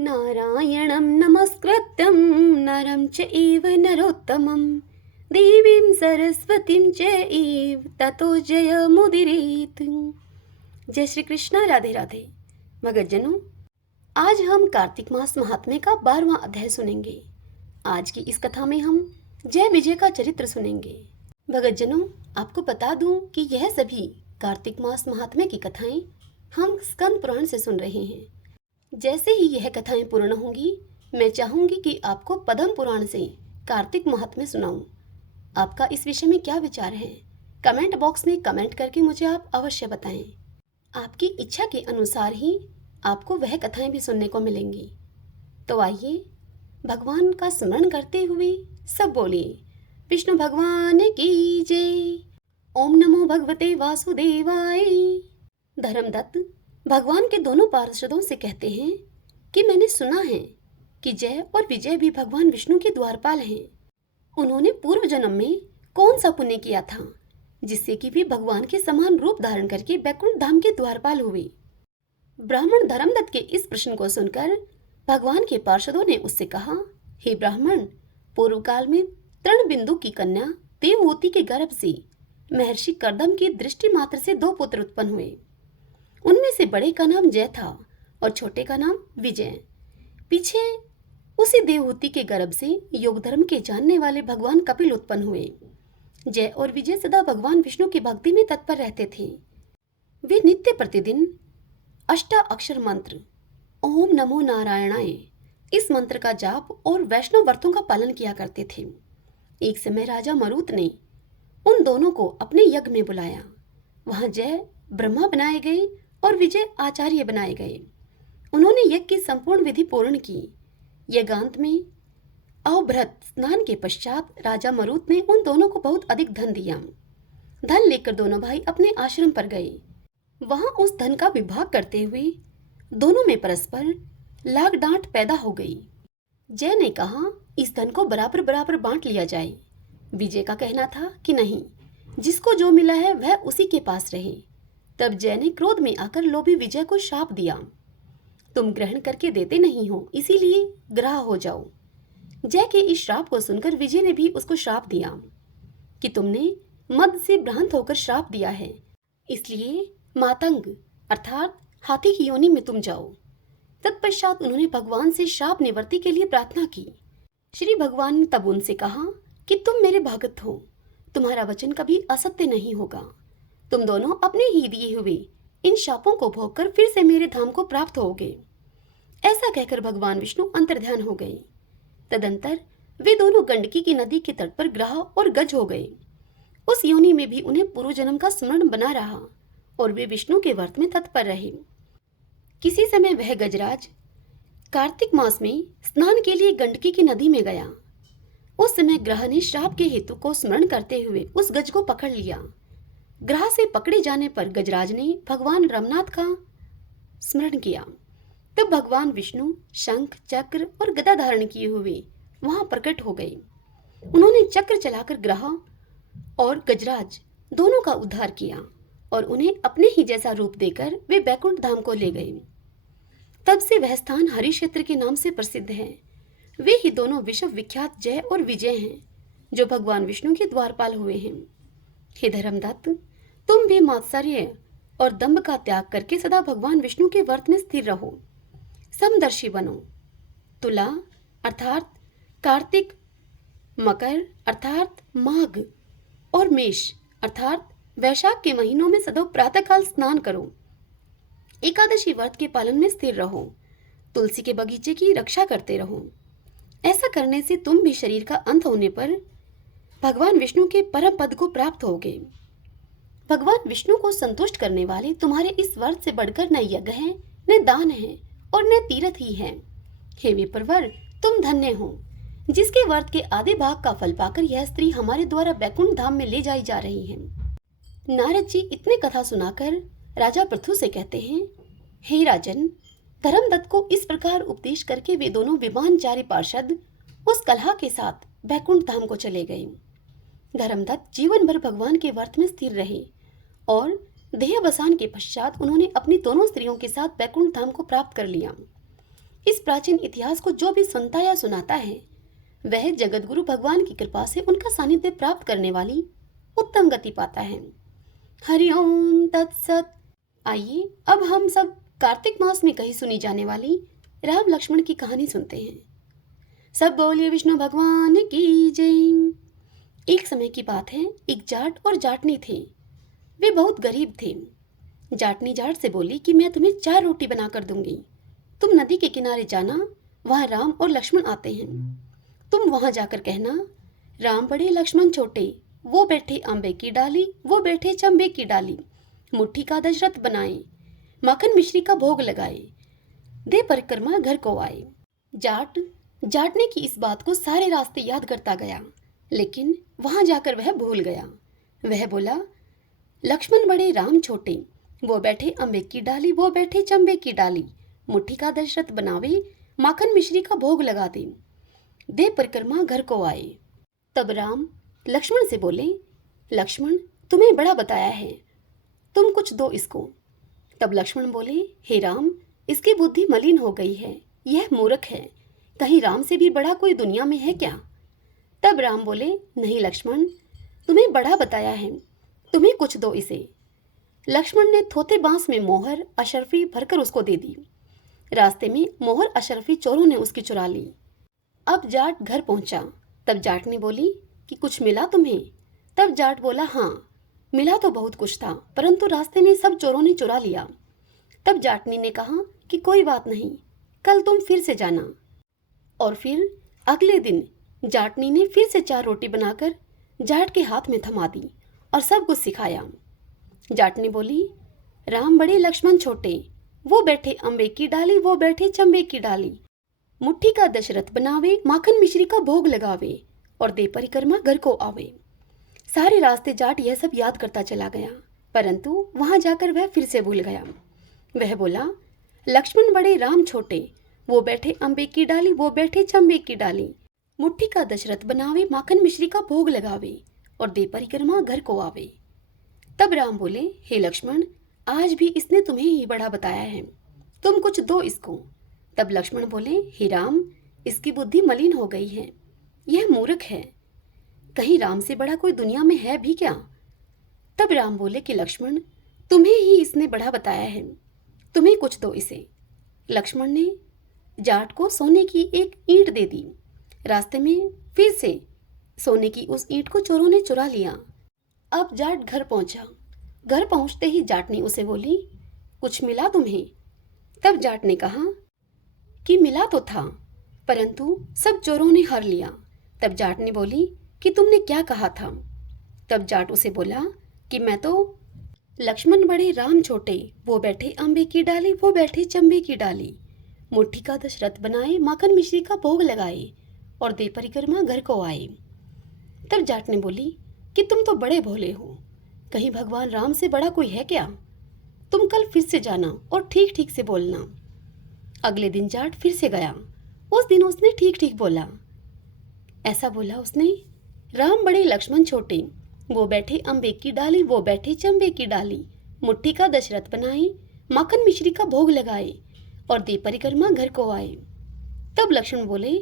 नारायणं नमस्कृत्यं नरं चैव नरोत्तमं देवीं सरस्वतीं चैव ततो जयमुदीरयेत्। जय श्री कृष्ण। राधे राधे। भगतजनों, आज हम कार्तिक मास महात्म्य का 12वां अध्याय सुनेंगे। आज की इस कथा में हम जय विजय का चरित्र सुनेंगे। भगतजनों, आपको बता दूं कि यह सभी कार्तिक मास महात्म्य की कथाएं हम स्कंद पुराण से सुन रहे हैं। जैसे ही यह कथाएं पूर्ण होंगी, मैं चाहूंगी कि आपको पद्म पुराण से कार्तिक महात्म्य सुनाऊं। आपका इस विषय में क्या विचार है? कमेंट बॉक्स में कमेंट करके मुझे आप अवश्य बताएं। आपकी इच्छा के अनुसार ही आपको वह कथाएं भी सुनने को मिलेंगी। तो आइए भगवान का स्मरण करते हुए सब बोलिए, विष्णु भगवान की जय। ओम नमो भगवते वासुदेवाय। धर्मदत्त भगवान के दोनों पार्षदों से कहते हैं कि मैंने सुना है कि जय और विजय भी भगवान विष्णु के द्वारपाल हैं। उन्होंने पूर्व जन्म में कौन सा पुण्य किया था जिससे कि वे भगवान के समान रूप धारण करके बैकुंठ धाम के द्वारपाल हुए। ब्राह्मण धर्मदत्त के इस प्रश्न को सुनकर भगवान के पार्षदों ने उससे कहा, हे ब्राह्मण, पूर्व काल में तृणबिंदु की कन्या देवहूति के गर्भ से महर्षि कर्दम की दृष्टि मात्र से 2 पुत्र उत्पन्न हुए। उनमें से बड़े का नाम जय था और छोटे का नाम विजय। पीछे उसी देवहूति के गर्भ से योग धर्म के जानने वाले भगवान कपिल उत्पन्न हुए। जय और विजय सदा भगवान विष्णु की भक्ति में तत्पर रहते थे। वे नित्य प्रतिदिन अष्टाक्षर मंत्र ओम नमो नारायणाय, इस मंत्र का जाप और वैष्णव व्रतों का पालन किया करते थे। एक समय राजा मरुत ने उन दोनों को अपने यज्ञ में बुलाया। वहां जय ब्रह्मा बनाए गए और विजय आचार्य बनाए गए। उन्होंने यज्ञ की संपूर्ण विधि पूर्ण की। यज्ञांत में अवभृत स्नान के पश्चात राजा मरुत ने उन दोनों को बहुत अधिक धन दिया। धन लेकर दोनों भाई अपने आश्रम पर गए। वहां उस धन का विभाग करते हुए दोनों में परस्पर लाग डांट पैदा हो गई। जय ने कहा, इस धन को बराबर बराबर बांट लिया जाए। विजय का कहना था कि नहीं, जिसको जो मिला है वह उसी के पास रहे। तब जय ने क्रोध में आकर लोभी विजय को शाप दिया, तुम ग्रहण करके देते नहीं हो, इसीलिए ग्राह हो जाओ। जय के इस श्राप को सुनकर विजय ने भी उसको श्राप दिया कि तुमने मद से भ्रांत होकर श्राप दिया है, इसलिए मातंग अर्थात हाथी की योनि में तुम जाओ। तत्पश्चात उन्होंने भगवान से श्राप निवृत्ति के लिए प्रार्थना की। श्री भगवान ने तब उनसे कहा कि तुम मेरे भक्त हो, तुम्हारा वचन कभी असत्य नहीं होगा। तुम दोनों अपने ही दिए हुए इन शापों को भोगकर फिर से मेरे धाम को प्राप्त होगे। ऐसा कहकर भगवान विष्णु अंतर्ध्यान हो गए। तदंतर वे दोनों गंडकी की नदी के तट पर ग्राह और गज हो गए। उस योनि में भी उन्हें पूर्व जन्म का स्मरण बना रहा और वे विष्णु के व्रत में तत्पर रहे। किसी समय वह गजराज कार्तिक मास में स्नान के लिए गंडकी की नदी में गया। उस समय ग्रह ने श्राप के हेतु को स्मरण करते हुए उस गज को पकड़ लिया। ग्रह से पकड़े जाने पर गजराज ने भगवान रमनाथ का स्मरण किया। तब भगवान विष्णु शंख चक्र और गदा धारण किए हुए वहां प्रकट हो गए। उन्होंने चक्र चलाकर ग्रह और गजराज दोनों का उद्धार किया और उन्हें अपने ही जैसा रूप देकर वे बैकुंठ धाम को ले गए। तब से वह स्थान हरि क्षेत्र के नाम से प्रसिद्ध है। वे ही दोनों विश्व विख्यात जय और विजय हैं, जो भगवान विष्णु के द्वारपाल हुए हैं। हे धर्मदत्त, तुम भी मात्सर्य और दंभ का त्याग करके सदा भगवान विष्णु के व्रत में स्थिर रहो। समदर्शी बनो। तुला अर्थात कार्तिक, मकर अर्थात माघ और मेष अर्थात वैशाख के महीनों में सदैव प्रातःकाल स्नान करो। एकादशी व्रत के पालन में स्थिर रहो। तुलसी के बगीचे की रक्षा करते रहो। ऐसा करने से तुम भी शरीर का अंत होने पर भगवान विष्णु के परम पद को प्राप्त होगे। भगवान विष्णु को संतुष्ट करने वाले तुम्हारे इस व्रत से बढ़कर न यज्ञ है, न दान है और न तीर्थ ही है। हे विप्रवर, तुम धन्य हो, जिसके व्रत के आधे भाग का फल पाकर यह स्त्री हमारे द्वारा बैकुंठ धाम में ले जाई जा रही है। नारद जी इतने कथा सुनाकर राजा पृथु से कहते हैं, हे राजन, धर्मदत्त को इस प्रकार उपदेश करके वे दोनों विमानचारी पार्षद उस कलहा के साथ बैकुंठ धाम को चले गए। धर्मदत्त जीवन भर भगवान के व्रत में स्थिर रहे और देहावसान के पश्चात उन्होंने अपनी दोनों स्त्रियों के साथ बैकुंठ धाम को प्राप्त कर लिया। इस प्राचीन इतिहास को जो भी सुनता या सुनाता है वह जगतगुरु भगवान की कृपा से उनका सानिध्य प्राप्त करने वाली उत्तम गति पाता है। हरिओम तत्सत। आइए अब हम सब कार्तिक मास में कही सुनी जाने वाली राम लक्ष्मण की कहानी सुनते हैं। सब बोलिए विष्णु भगवान की जय। एक समय की बात है, एक जाट और जाटनी थे। वे बहुत गरीब थे। जाटनी जाट से बोली कि मैं तुम्हें 4 रोटी बनाकर दूंगी, तुम नदी के किनारे जाना, वहां राम और लक्ष्मण आते हैं। तुम वहां जाकर कहना, राम बड़े लक्ष्मण छोटे, वो बैठे अम्बे की डाली, वो बैठे चंबे की डाली, मुट्ठी का दशरथ बनाए, माखन मिश्री का भोग लगाए, दे परिक्रमा घर को आए। जाटने की इस बात को सारे रास्ते याद करता गया, लेकिन वहां जाकर वह भूल गया। वह बोला, लक्ष्मण बड़े राम छोटे, वो बैठे अम्बे की डाली, वो बैठे चंबे की डाली, मुट्ठी का दशरथ बनावे, माखन मिश्री का भोग लगा दे परिक्रमा घर को आए। तब राम लक्ष्मण से बोले, लक्ष्मण तुम्हें बड़ा बताया है, तुम कुछ दो इसको। तब लक्ष्मण बोले, हे राम, इसकी बुद्धि मलिन हो गई है, यह मूर्ख है, कहीं राम से भी बड़ा कोई दुनिया में है क्या? तब राम बोले, नहीं लक्ष्मण, तुम्हें बड़ा बताया है, तुम्हें कुछ दो इसे। लक्ष्मण ने थोथे बांस में मोहर अशरफी भरकर उसको दे दी। रास्ते में मोहर अशरफी चोरों ने उसकी चुरा ली। अब जाट घर पहुंचा। तब जाटनी बोली कि कुछ मिला तुम्हें? तब जाट बोला, हाँ मिला तो बहुत कुछ था, परंतु रास्ते में सब चोरों ने चुरा लिया। तब जाटनी ने कहा कि कोई बात नहीं, कल तुम फिर से जाना। और फिर अगले दिन जाटनी ने फिर से 4 रोटी बनाकर जाट के हाथ में थमा दी और सब कुछ सिखाया। जाटनी बोली, राम बड़े लक्ष्मण छोटे, वो बैठे अम्बे की डाली, वो बैठे चंबे की डाली, मुट्ठी का दशरथ बनावे, माखन मिश्री का भोग लगावे, और दे परिक्रमा घर को आवे। सारे रास्ते जाट यह सब याद करता चला गया, परंतु वहां जाकर वह फिर से भूल गया। वह बोला, लक्ष्मण बड़े राम छोटे, वो बैठे अम्बे की डाली, वो बैठे चंबे की डाली, मुट्ठी का दशरथ बनावे, माखन मिश्री का भोग लगावे, और दे परिक्रमा घर को आवे। तब राम बोले, हे लक्ष्मण, आज भी इसने तुम्हें ही बड़ा बताया है, तुम कुछ दो इसको। तब लक्ष्मण बोले, हे राम, इसकी बुद्धि मलिन हो गई है, यह मूर्ख है, कहीं राम से बड़ा कोई दुनिया में है भी क्या? तब राम बोले कि लक्ष्मण, तुम्हें ही इसने बड़ा बताया है, तुम्हें कुछ दो इसे। लक्ष्मण ने जाट को सोने की एक ईंट दे दी। रास्ते में फिर से सोने की उस ईंट को चोरों ने चुरा लिया। अब जाट घर पहुंचा। घर पहुंचते ही जाटनी उसे बोली, कुछ मिला तुम्हें? तब जाट ने कहा कि मिला तो था, परंतु सब चोरों ने हर लिया। तब जाट ने बोली कि तुमने क्या कहा था? तब जाट उसे बोला कि मैं तो लक्ष्मण बड़े राम छोटे, वो बैठे अम्बे की डाली, वो बैठे चंबे की डाली, मुट्ठी का दशरथ बनाए, माखन मिश्री का भोग लगाए, और दे परिक्रमा घर को आए। तब जाट ने बोली कि तुम तो बड़े भोले हो, कहीं भगवान राम से बड़ा कोई है क्या? तुम कल फिर से जाना और ठीक ठीक से बोलना। अगले दिन जाट फिर से गया। उस दिन उसने ठीक ठीक बोला। ऐसा बोला उसने, राम बड़े लक्ष्मण छोटे, वो बैठे अम्बे की डाली, वो बैठे चंबे की डाली, मुट्ठी का दशरथ बनाए, माखन मिश्री का भोग लगाए, और दे परिक्रमा घर को आए। तब लक्ष्मण बोले,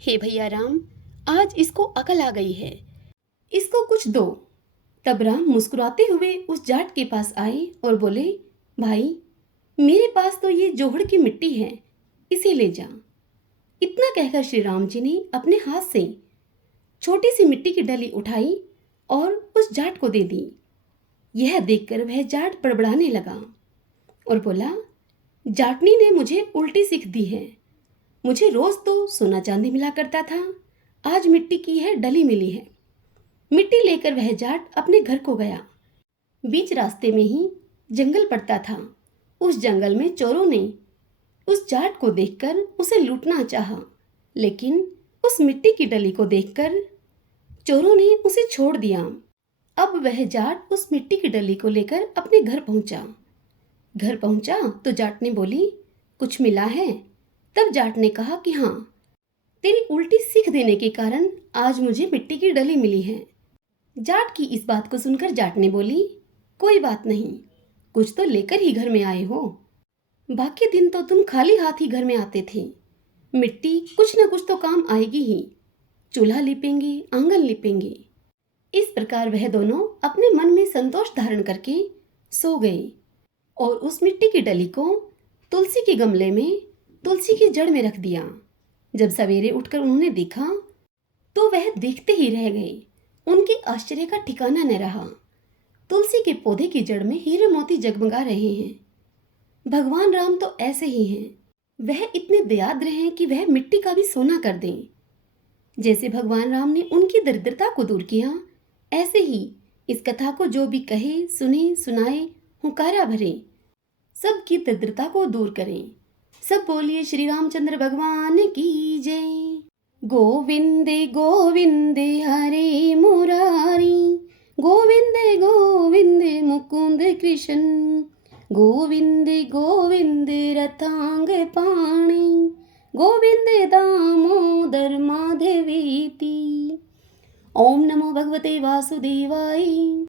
हे भैया राम, आज इसको अकल आ गई है, इसको कुछ दो। तब राम मुस्कुराते हुए उस जाट के पास आए और बोले, भाई, मेरे पास तो ये जोहड़ की मिट्टी है, इसे ले जा। इतना कहकर श्री राम जी ने अपने हाथ से छोटी सी मिट्टी की डली उठाई और उस जाट को दे दी। यह देखकर वह जाट बड़बड़ाने लगा और बोला, जाटनी ने मुझे उल्टी सीख दी है, मुझे रोज तो सोना चांदी मिला करता था, आज मिट्टी की है डली मिली है। मिट्टी लेकर वह जाट अपने घर को गया। बीच रास्ते में ही जंगल पड़ता था। उस जंगल में चोरों ने उस जाट को देखकर उसे लूटना चाहा, लेकिन उस मिट्टी की डली को देखकर चोरों ने उसे छोड़ दिया। अब वह जाट उस मिट्टी की डली को लेकर अपने घर पहुंचा। घर पहुंचा तो जाट ने बोली, कुछ मिला है? तब जाट ने कहा कि हाँ, तेरी उल्टी सीख देने के कारण आज मुझे मिट्टी की डली मिली है। जाट की इस बात को सुनकर जाट ने बोली, कोई बात नहीं, कुछ तो लेकर ही घर में आए हो। बाकी दिन तो तुम खाली हाथ ही घर में आते थे। मिट्टी कुछ न कुछ तो काम आएगी ही। चूल्हा लिपेंगे, आंगन लिपेंगे। इस प्रकार वह दोनों अपने मन में संतोष धारण करके सो गए और उस मिट्टी की डली को तुलसी के गमले में तुलसी की जड़ में रख दिया। जब सवेरे उठकर उन्होंने देखा तो वह देखते ही रह गए। उनके आश्चर्य का ठिकाना न रहा। तुलसी के पौधे की जड़ में हीरे मोती जगमगा रहे हैं। भगवान राम तो ऐसे ही हैं। वह इतने दयाद्र हैं कि वह मिट्टी का भी सोना कर दें। जैसे भगवान राम ने उनकी दरिद्रता को दूर किया, ऐसे ही इस कथा को जो भी कहे, सुने, सुनाए, हुंकारा भरे, सबकी दरिद्रता को दूर करें। सब बोलिए श्री रामचंद्र भगवान की जय। गोविंदे गोविंदे हरे मुरारी, गोविंदे गोविंदे मुकुंद कृष्ण, गोविंदे गोविंदे रतांग पाणी, गोविंदे दामोदर माधवेति। ओम नमो भगवते वासुदेवाय।